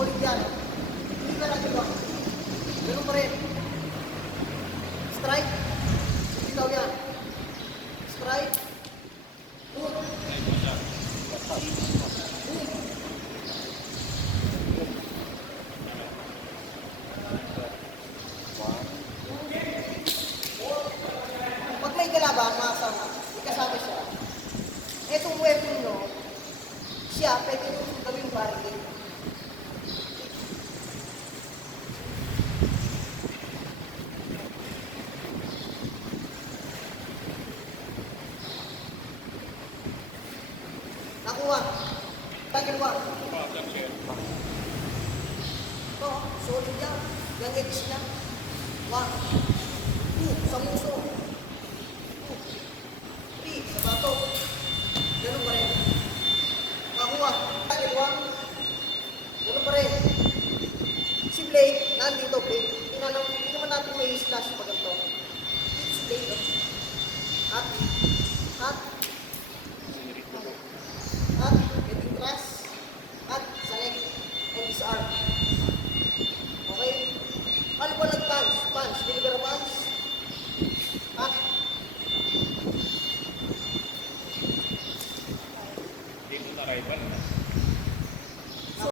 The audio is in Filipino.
Solid yan. Hindi ka lang ito. Ganun pa rin. Strike. Bitaw yan. Strike. Boom. Boom. Pag may kalaban, makasama. May kasama siya. Etong weapon nyo, siya, pwede nyo gawing barricade. Nakuha. Tanggal 1. Ito, solid yan. Yung edge niya. 1, 2, sa muso. 2, 3, sa bato. Ganun pa rin. Nakuha. Tanggal 1. Ganun pa rin. Si Blake, nandito Blake. Hindi naman natin may slash pag ito. Si Blake, at